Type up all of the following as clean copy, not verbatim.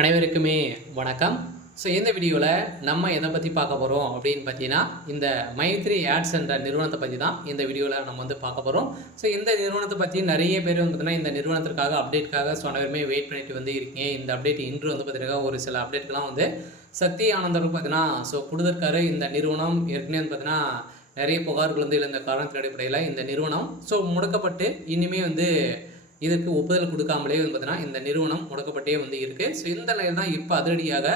அனைவருக்குமே வணக்கம். ஸோ இந்த வீடியோவில் நம்ம எதை பற்றி பார்க்க போகிறோம் அப்படின்னு பார்த்தீங்கன்னா, இந்த மைத்ரி ஆட்ஸ் என்ற நிறுவனத்தை பற்றி தான் இந்த வீடியோவில் நம்ம வந்து பார்க்க போகிறோம். ஸோ இந்த நிறுவனத்தை பற்றி நிறைய பேர் வந்து பார்த்தீங்கன்னா, இந்த நிறுவனத்திற்காக அப்டேட்காக ஸோ அனைவருமே வெயிட் பண்ணிட்டு வந்து இருக்கீங்க. இந்த அப்டேட் இன்று வந்து பார்த்தீங்கன்னா ஒரு சில அப்டேட்கெலாம் வந்து சக்தி ஆனந்தர் பார்த்தீங்கன்னா ஸோ கொடுத்துருக்காரு. இந்த நிறுவனம் ஏற்கனவே வந்து பார்த்தீங்கன்னா நிறைய புகார்கள் வந்து எழுந்த காரணத்தின் அடிப்படையில் இந்த நிறுவனம் ஸோ முடக்கப்பட்டு இனிமேல் வந்து இதற்கு ஒப்புதல் கொடுக்காமலே வந்து பார்த்தீங்கன்னா இந்த நிறுவனம் முடக்கப்பட்டே வந்து இருக்குது. ஸோ இந்த நிலையில் தான் இப்போ அதிரடியாக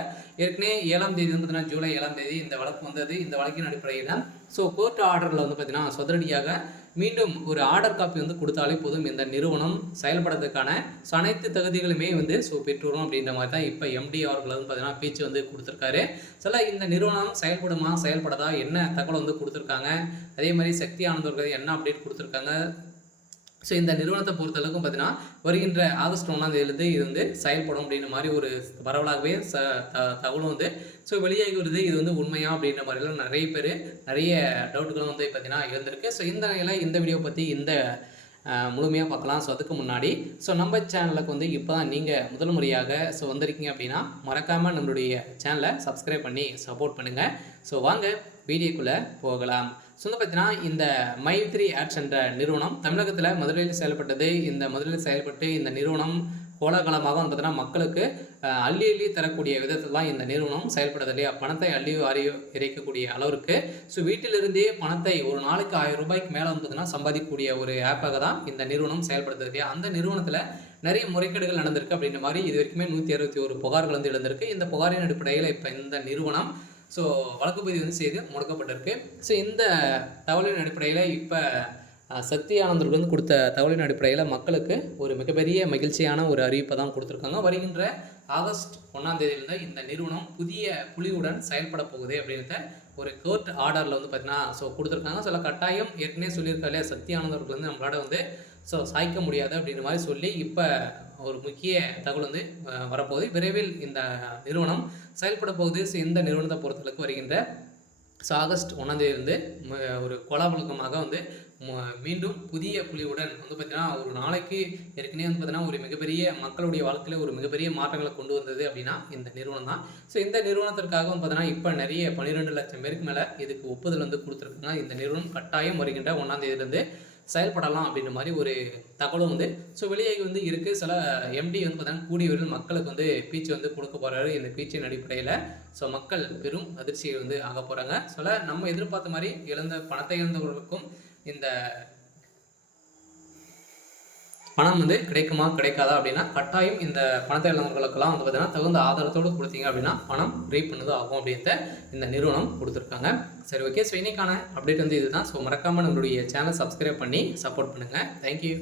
ஏற்கனவே 7ஆம் தேதி வந்து பார்த்தீங்கன்னா ஜூலை 7ஆம் தேதி இந்த வழக்கு வந்தது. இந்த வழக்கின் அடிப்படையில் ஸோ கோர்ட் ஆர்டரில் வந்து பார்த்தீங்கன்னா அதிரடியாக மீண்டும் ஒரு ஆர்டர் காப்பி வந்து கொடுத்தாலே போதும் இந்த நிறுவனம் செயல்படுறதுக்கான அனைத்து தகுதிகளுமே வந்து ஸோ பெற்றுவரும் அப்படின்ற மாதிரி தான் இப்போ எம்டி அவர்கள் வந்து பார்த்தீங்கன்னா பேச்சு வந்து கொடுத்துருக்காரு. சில இந்த நிறுவனம் செயல்படுமா செயல்படாதா என்ன தகவல் வந்து கொடுத்துருக்காங்க, அதே மாதிரி சக்தி ஆனந்தர்கள் என்ன அப்டேட் கொடுத்துருக்காங்க. ஸோ இந்த நிறுவனத்தை பொறுத்தளவுக்கும் பார்த்தீங்கன்னா வருகின்ற ஆகஸ்ட் 1ஆம் தேதியிலிருந்து இது வந்து செயல்படும் அப்படின்ற மாதிரி ஒரு பரவலாகவே தகவலும் வந்து ஸோ வெளியாகி வருது. இது வந்து உண்மையா அப்படின்ற மாதிரிலாம் நிறைய பேர் நிறைய டவுட்டுகளும் வந்து பார்த்தீங்கன்னா இருந்திருக்கு. ஸோ இந்த நிலையில் இந்த வீடியோ பற்றி இந்த முழுமையாக பார்க்கலாம். ஸோ அதுக்கு முன்னாடி ஸோ நம்ம சேனலுக்கு வந்து இப்போ தான் நீங்கள் முதல் முறையாக ஸோ வந்திருக்கீங்க அப்படின்னா மறக்காமல் நம்மளுடைய சேனலை சப்ஸ்கிரைப் பண்ணி சப்போர்ட் பண்ணுங்கள். ஸோ வாங்க வீடியோக்குள்ளே போகலாம். ஸோ வந்து பார்த்தீங்கன்னா இந்த மைத்ரி ஆட்ஸ் என்ற நிறுவனம் தமிழகத்தில் முதலில் செயல்பட்டது. இந்த முதலில் செயல்பட்டு இந்த நிறுவனம் கோலாகலமாக வந்து பார்த்தீங்கன்னா மக்களுக்கு அள்ளி அள்ளி தரக்கூடிய விதத்தில் தான் இந்த நிறுவனம் செயல்படுறது இல்லையா. பணத்தை அள்ளி வாரி இறைக்கக்கூடிய அளவிற்கு ஸோ வீட்டிலிருந்தே பணத்தை ஒரு நாளைக்கு 1000 ரூபாய்க்கு மேலே வந்து பார்த்தீங்கன்னா சம்பாதிக்கக்கூடிய ஒரு ஆப்பாக தான் இந்த நிறுவனம் செயல்படுறது இல்லையா. அந்த நிறுவனத்தில் நிறைய முறைகேடுகள் நடந்திருக்கு அப்படின்ற மாதிரி இது வரைக்குமே 161 புகார்கள் வந்து எழுந்திருக்கு. இந்த புகாரின் அடிப்படையில் இப்போ இந்த நிறுவனம் ஸோ வழக்கு பதிவு வந்து செய்து முடக்கப்பட்டிருக்கு. ஸோ இந்த தகவலின் அடிப்படையில் இப்போ சக்தி ஆனந்தருக்கு வந்து கொடுத்த தகவலின் அடிப்படையில் மக்களுக்கு ஒரு மிகப்பெரிய மகிழ்ச்சியான ஒரு அறிவிப்பை தான் கொடுத்துருக்காங்க. வருகின்ற ஆகஸ்ட் 1ஆம் தேதியிலிருந்து இந்த நிறுவனம் புதிய புலியுடன் செயல்பட போகுது அப்படின்றத ஒரு கோர்ட் ஆர்டரில் வந்து பார்த்தீங்கன்னா ஸோ கொடுத்துருக்காங்க. சில கட்டாயம் ஏற்கனவே சொல்லியிருக்கா இல்லையா, சக்தி ஆனந்தர்கள் வந்து நம்மளால வந்து ஸோ சாய்க்க முடியாது அப்படின்ற மாதிரி சொல்லி இப்போ ஒரு முக்கிய தகவல் வந்து வரப்போகுது. விரைவில் இந்த நிறுவனம் செயல்பட போகுது. ஸோ இந்த நிறுவனத்தை பொறுத்தளவுக்கு வருகின்ற ஸோ ஆகஸ்ட் 1ஆம் தேதியிலிருந்து ஒரு கோலாகலமாக வந்து மீண்டும் புதிய புலியுடன் வந்து பார்த்திங்கன்னா ஒரு நாளைக்கு ஏற்கனவே வந்து பார்த்திங்கன்னா ஒரு மிகப்பெரிய மக்களுடைய வாழ்க்கையில் ஒரு மிகப்பெரிய மாற்றங்களை கொண்டு வந்தது அப்படின்னா இந்த நிறுவனம் தான். ஸோ இந்த நிறுவனத்திற்காக வந்து பார்த்திங்கன்னா இப்போ நிறைய 12 லட்சம் பேருக்கு மேலே இதுக்கு ஒப்புதல் வந்து கொடுத்துருக்காங்க. இந்த நிறுவனம் கட்டாயம் வருகின்ற 1ஆம் தேதியிலிருந்து செயல்படலாம் அப்படின்ற மாதிரி ஒரு தகவலும் வந்து ஸோ வெளியாகி வந்து இருக்குது. சில எம்டி வந்து பார்த்தீங்கன்னா கூடிய விரைவில் மக்களுக்கு வந்து பீச்சு வந்து கொடுக்க போகிறாரு. இந்த பீச்சின் அடிப்படையில் ஸோ மக்கள் பெரும் அதிர்ச்சியை வந்து ஆக போகிறாங்க. சில நம்ம எதிர்பார்த்த மாதிரி பணத்தை இழந்தவர்களுக்கும் இந்த பணம் வந்து கிடைக்குமா கிடைக்காதா அப்படின்னா கட்டாயம் இந்த பணத்தை இழந்தவர்களுக்கெல்லாம் வந்து பார்த்தீங்கன்னா தகுந்த ஆதாரத்தோடு கொடுத்தீங்க அப்படின்னா பணம் ரீப் பண்ணது ஆகும் அப்படின்றத இந்த நிறுவனம் கொடுத்துருக்காங்க. சரி, ஓகே. ஸோ இன்னைக்கான அப்டேட் வந்து இதுதான். ஸோ மறக்காமல் நம்மளுடைய சேனல் சப்ஸ்கிரைப் பண்ணி சப்போர்ட் பண்ணுங்கள். தேங்க்யூ.